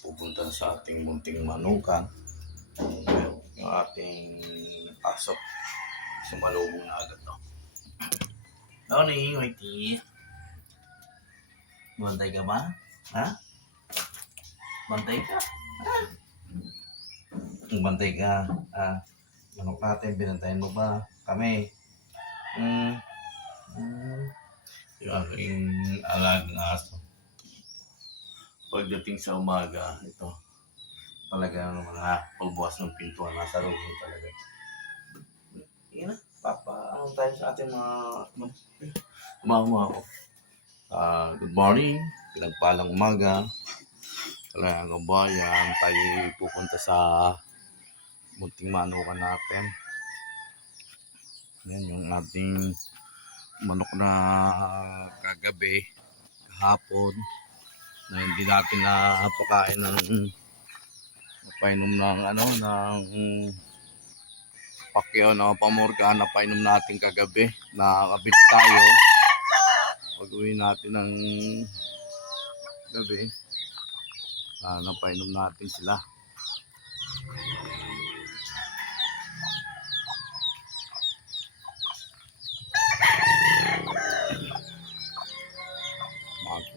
pupunta sa ating munting manukan. Yung ating aso. Sumalubong na agad to. Morning, Whitey. Bantay ka ba? Ha? Bantay ka? Ha? Bantay ka? Manok natin, binantayan mo ba? Kami. Yung aking alagang aso. Pagdating sa umaga, ito. Talaga naman pagbukas ng pintuan, nasa room talaga. Sige na, ano tayo sa ating mga good morning, pinagpalang umaga. Talagang kabayan, tayo pupunta sa munting manukan natin. Yan yung ating manok na kagabi, kahapon, na hindi natin napakain napainom ng pakyaw na pamorga na painom natin kagabi. Nakakabit tayo pag uwi natin ng gabi, napainom natin sila.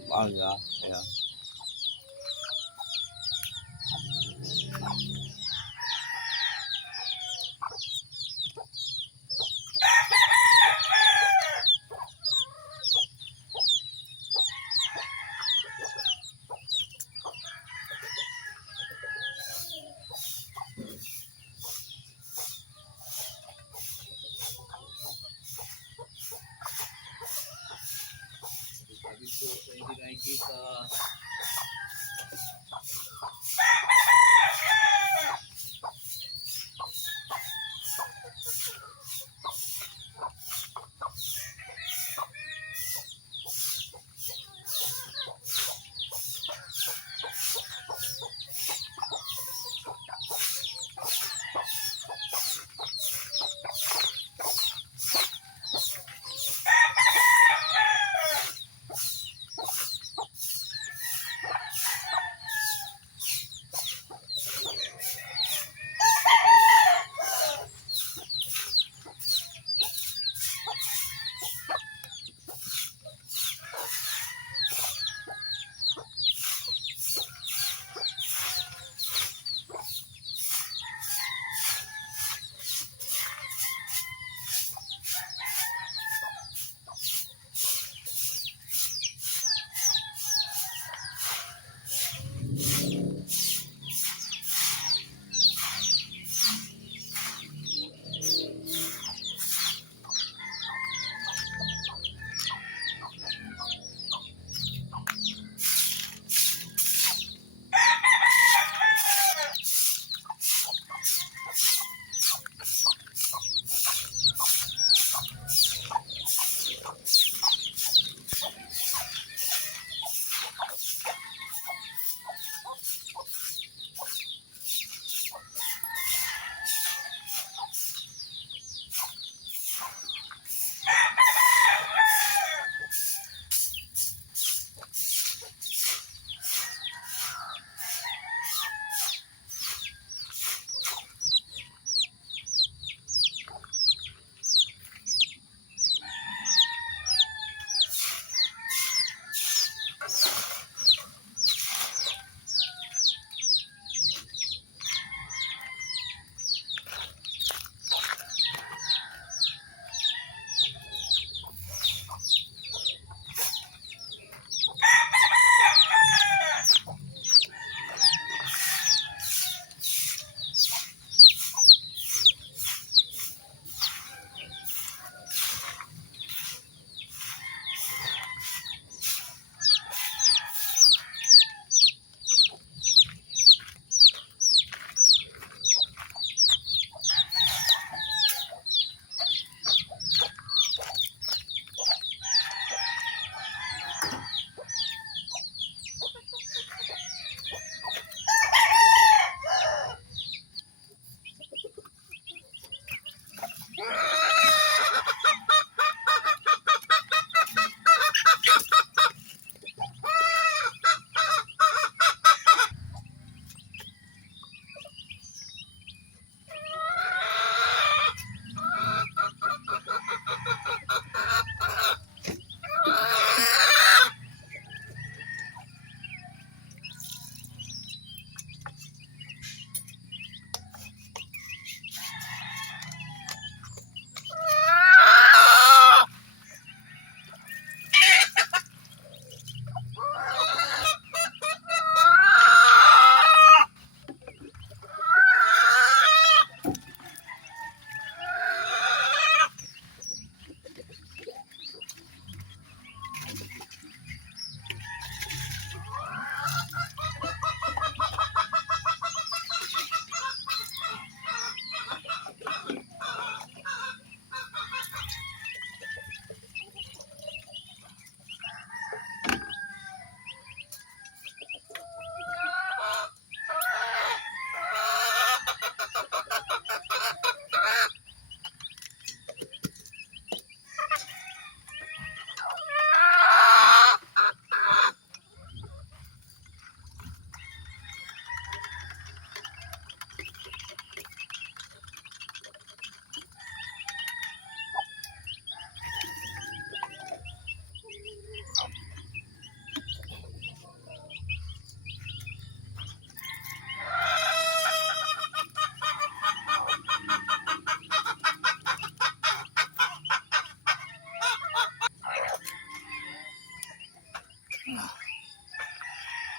Umaga, ayan. Hindi nakikita.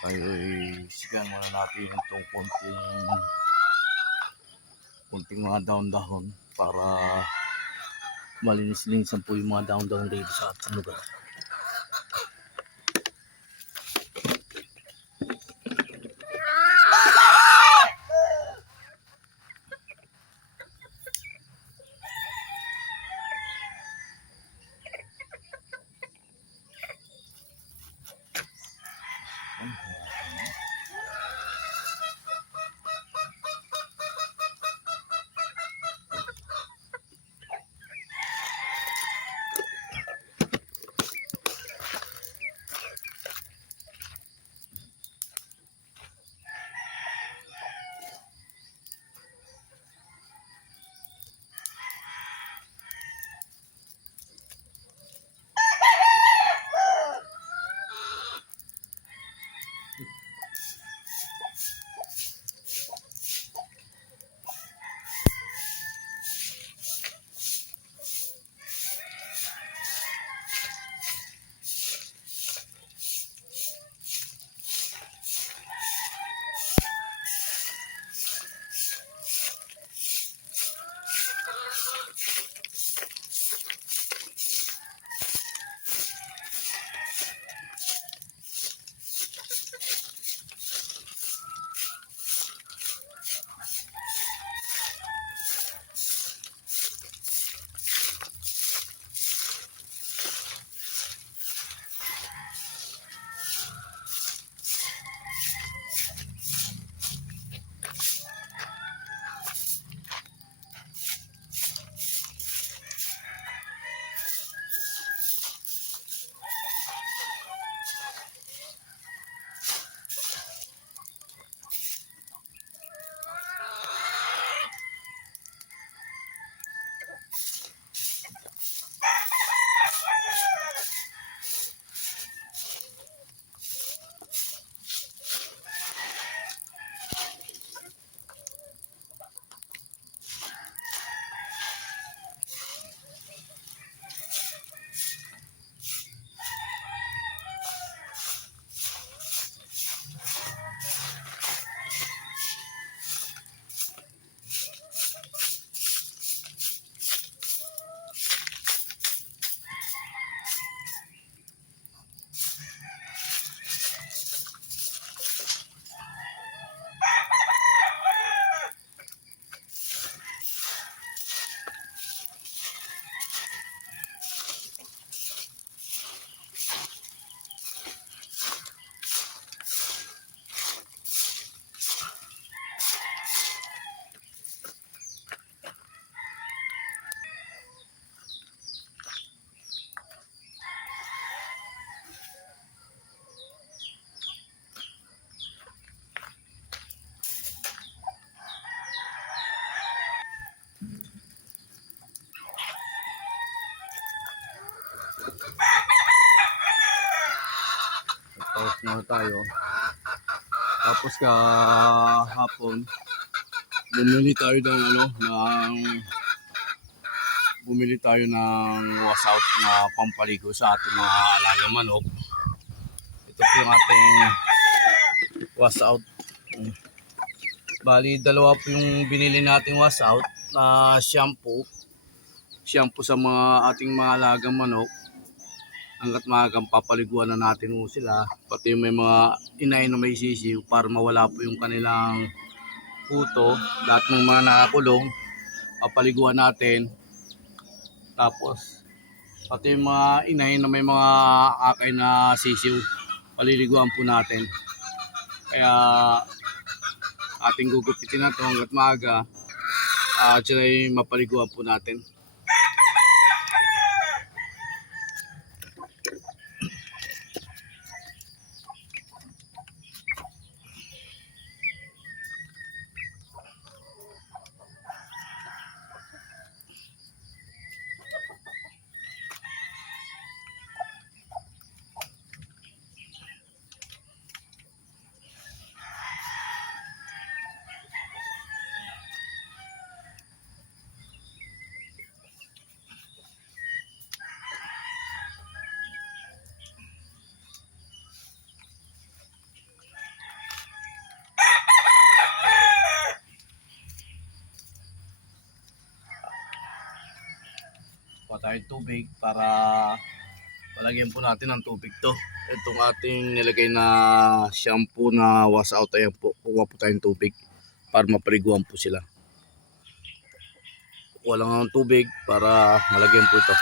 Tayo sigan muna natin itong kunting mga dahon-dahon para malinis-linisan po yung mga dahon-dahon dito sa ating lugar. Tapos na tayo. Tapos kahapon bumili tayo ng wash out na pampaligo sa ating mga alagang manok. Ito po yung ating wash out. Bali, dalawa po yung binili nating wash out na shampoo sa mga ating mga alagang manok. Hanggat maagang papaliguan na natin po sila, pati may mga inay na may sisiw para mawala po yung kanilang puto. Lahat ng mga nakakulong papaliguan natin. Tapos pati yung mga inay na may mga akay na sisiw, paliliguan po natin. Kaya ating gugupitin na ito hanggat maaga at sila ay mapaliguan po natin. tayong tubig para palagyan po natin ng tubig to. Itong ating nilagay na shampoo na wash out, ayan po, kuha po tayong tubig para mapaliguan po sila. Kuha lang ng tubig para malagyan po ito.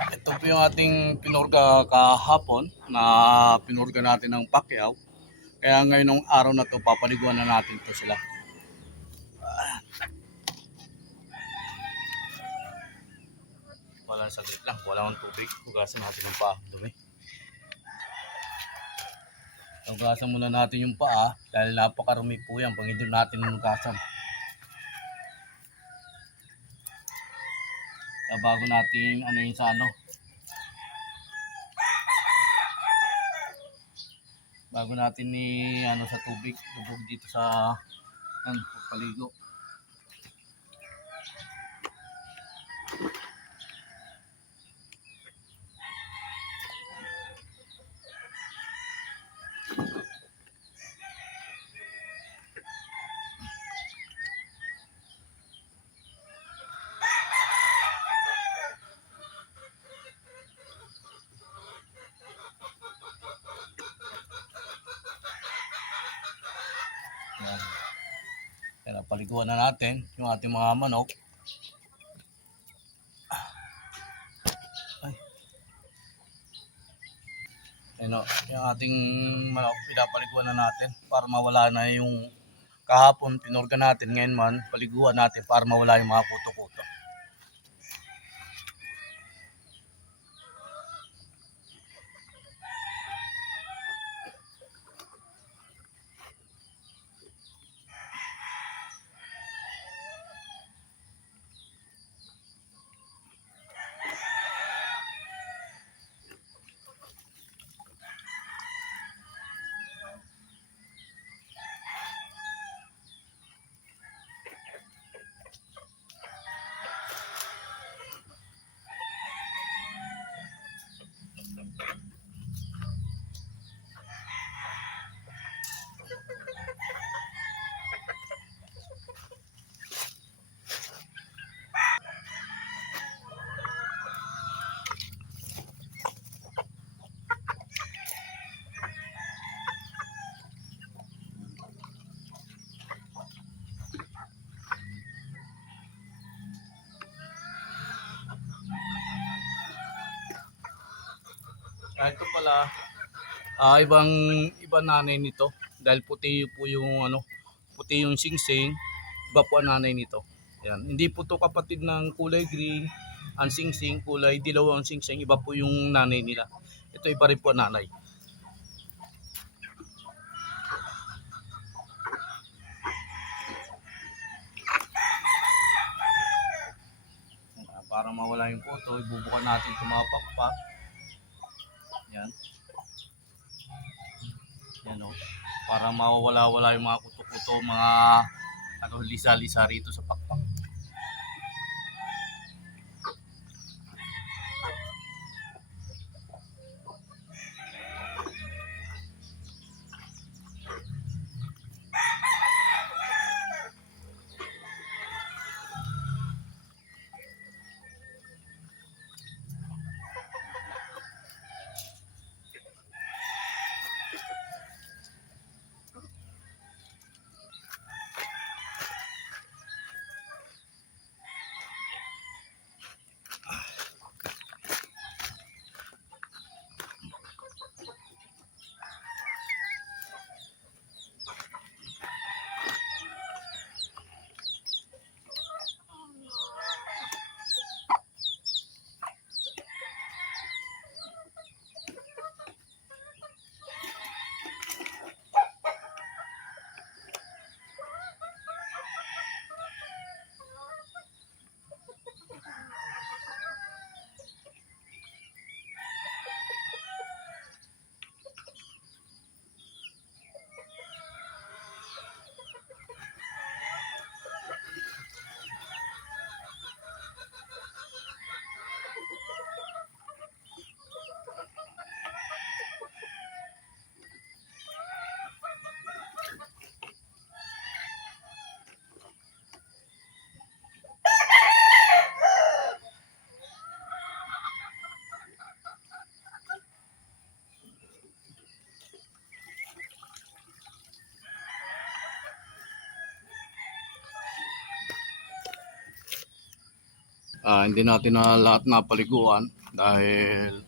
Ito po yung ating pinurga kahapon na pinurga natin ng Pacquiao. Kaya ngayon ng araw na to papaliguan na natin to sila. Wala saglit lang, wala akong tubig. Hugasan natin yung paa. Dumi. Hugasan muna natin yung paa dahil napakarumi po yan pag hindi natin hugasan. Bago natin ano yun sa ano, bago natin ni ano sa tubig, lubog dito sa pagpaligo. Yan. Kaya paliguan na natin yung ating mga manok. Ay. Ano, yung ating manok pinapaliguan na natin para mawala na yung kahapon pinurga natin, ngayon man paliguan natin para mawala yung mga kuto-kuto. Ito pala, ibang nanay nito dahil puti po yung ano, puti yung singsing, iba po ang nanay nito. Yan, hindi po to kapatid ng kulay green, ang singsing kulay dilaw ang singsing, iba po yung nanay nila. Ito iba rin po ang nanay. Para mawala yung puto, ibubukan natin itong mga pakpak. Yan. Yan o. Para mawala-wala yung mga kuto-kuto, mga ano, lisa-lisa rito sa pakpak. Hindi natin na lahat napaliguan dahil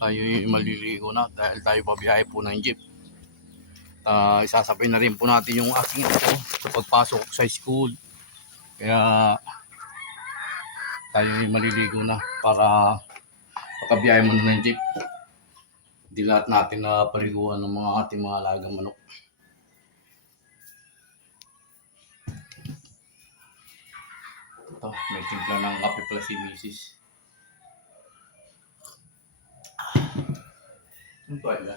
tayo maliligo na dahil tayo pabiyahe po ng jeep. Isasabay na rin po natin yung aking ito sa pagpasok sa school. Kaya tayo maliligo na para pagkabiyahe mo na ng jeep. Hindi lahat natin na paliguan ng mga ating mga alagang manok. Ito, may timpla ng kape pala si Mrs. Ano to ay ba?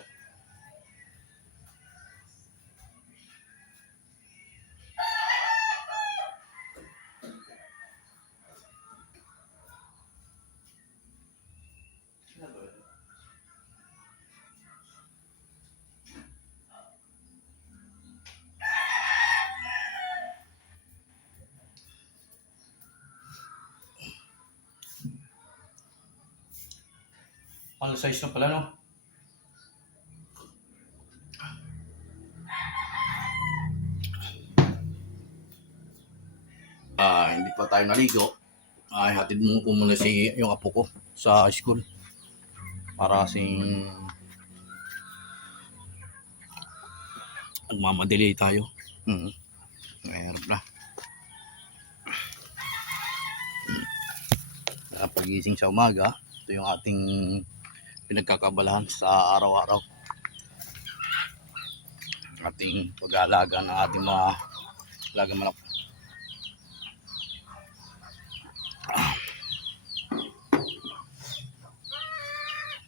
All size na pala, no? Hindi pa tayo naligo. Hatid mo po muna yung apo ko sa school. Para kasing magmamadali tayo. Mayroon na. Pagising sa umaga, ito yung ating pinagkakabalahan sa araw-araw. Ating pag-aalaga ng ating mga alagang manok.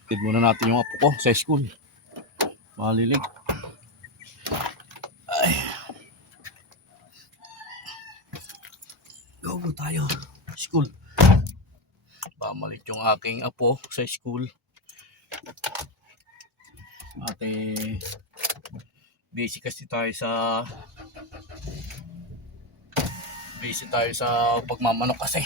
Hatid muna natin yung apo ko sa school. Malilig. Ay. Go tayo. School. Pamalit yung aking apo sa school. Busy tayo sa pagmamanok kasi.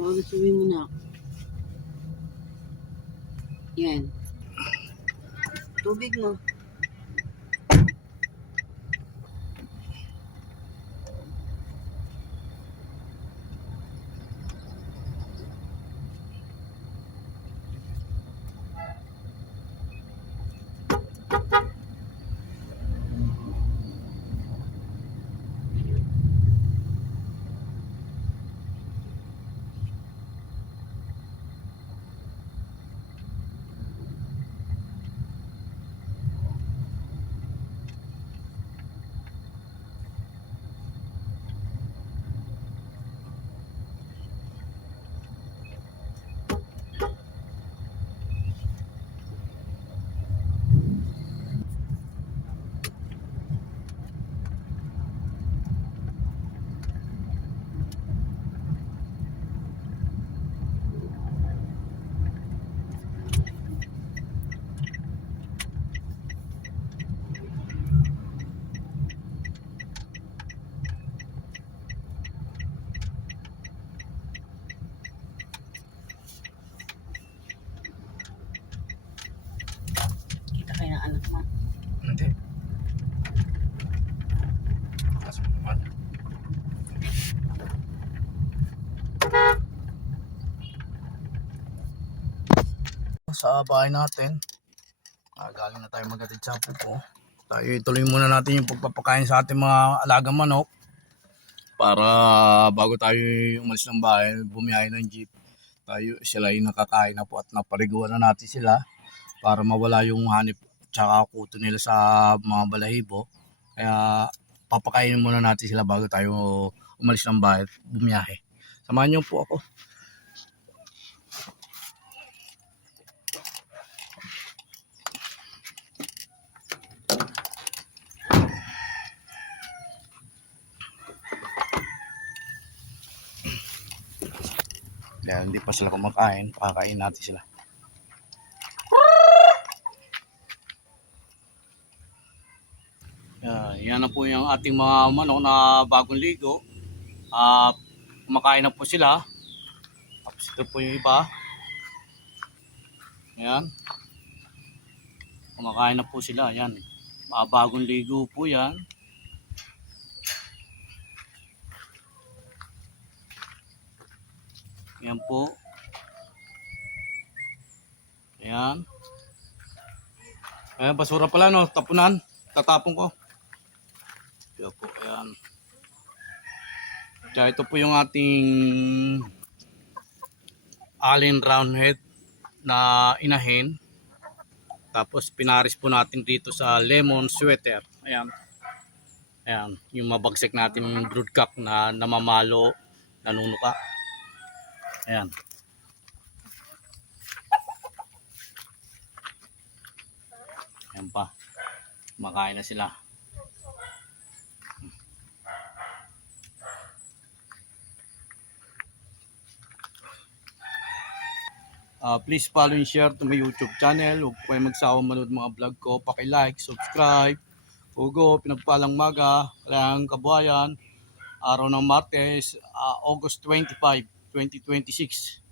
Sabihin mo na. Yan. Tubig mo. Kita kayo ng anak mo. Hindi. Taas mo naman. Sa bahay natin, galing na tayo mag-atid sa pupo. Tayo ituloy muna natin yung pagpapakain sa ating mga alagang manok para bago tayo umalis ng bahay, bumiyahe ng jeep. Sila ay nakakain na po at napariguan na natin sila para mawala yung hanip tsaka kuto nila sa mga balahibo. Kaya papakainin muna natin sila bago tayo umalis ng bahay at bumiyahe. Samahan niyo po ako. Kaya hindi pa sila kumakain, pakakain natin sila. Yan na po yung ating mga manok na bagong ligo. Kumakain na po sila. Tapos ito po yung iba. Ayan. Kumakain na po sila. Ayan. Bagong ligo po yan. Ayan po. Ayan. Ayan, basura pala no. Tapunan. Tatapon ko. Ayan po. Ayan. Kaya ito po yung ating allen roundhead na inahin. Tapos pinaris po natin dito sa lemon sweater. Ayan. Ayan. Yung mabagsik natin yung broodcock na namamalo, nanunuka. Ayan. Ayan pa. Makain na sila. Please follow and share to my YouTube channel. Huwag po kayo magsawa manood mga vlog ko. Paki-like, subscribe. Ugo, pinagpalang maga, kalayang kabuhayan. Araw ng Martes, August 25, 2026.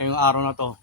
Ngayong araw na to.